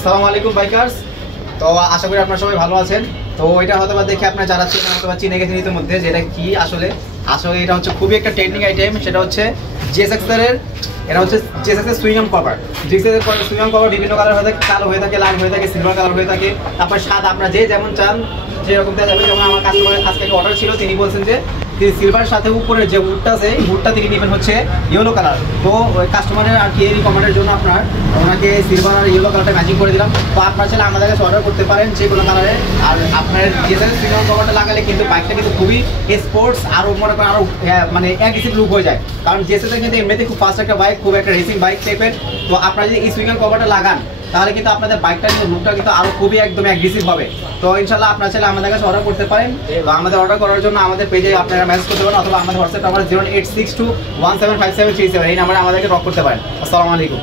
আসসালামু আলাইকুম বাইকার্স। তো আশা করি আপনারা সবাই ভালো আছেন। তো এটা হয়তো বা দেখে আপনারা যারা ছিলেন হয়তো বা চিনে গেছেন ইতিমধ্যে, যেটা কি আসলে এটা হচ্ছে খুবই একটা ট্রেন্ডিং আইটেম। সেটা হচ্ছে জিএসএক্স এর, এটা হচ্ছে জিএসএক্স এর সুইং কভার। জিএসএক্স এর সুইং কভার বিভিন্ন কালার হয়ে থাকে, কালো হয়ে থাকে, লাল হয়ে থাকে, সিলভার কালার হয়ে থাকে, তারপর সাদা। আপনারা যে যেমন চান যেরকম দেওয়া যাবে। যেমন আমার কাস্টমারের আজকে একটা অর্ডার ছিল, তিনি বলছেন যে সিলভার সাথে উপরে যে উডটা আছে এই উডটা তিনি নেবেন হচ্ছে ইয়েলো কালার। তো ওই কাস্টমারের আর কি এই রিকমেন্ডের জন্য আপনার ওনাকে সিলভার আর ইয়েলো কালারটা ম্যাচিং করে দিলাম। তো আপনারা চাইলে আমাদের কাছে অর্ডার করতে পারেন যে কোনো কালারে। আর আপনার জিএসএক্স সুইং কভারটা লাগালে কিন্তু বাইকটা কিন্তু খুবই স্পোর্টস আরও মনে করেন আরও মানে অ্যাগ্রেসিভ লুক হয়ে যায়। কারণ জিএসএক্স কিন্তু এমনিতে খুব ফাস্ট একটা বাইক, খুব একটা রেসিং বাইক টাইপের। তো আপনারা যদি এই সুইং কভারটা লাগান তাহলে কিন্তু আপনাদের বাইকটার লুকটা কিন্তু আরো খুবই একদম অ্যাগ্রেসিভ হবে। তো ইনশাআল্লাহ আপনারা চাইলে আমাদের কাছে অর্ডার করতে পারেন। তো আমাদের অর্ডার করার জন্য আমাদের পেজে আপনারা মেসেজ করতে পারেন, অথবা আমাদের হোয়াটসঅ্যাপ নাম্বার 086217573 এই নাম্বারে আমাদেরকে নক করতে পারেন। আসসালামু আলাইকুম।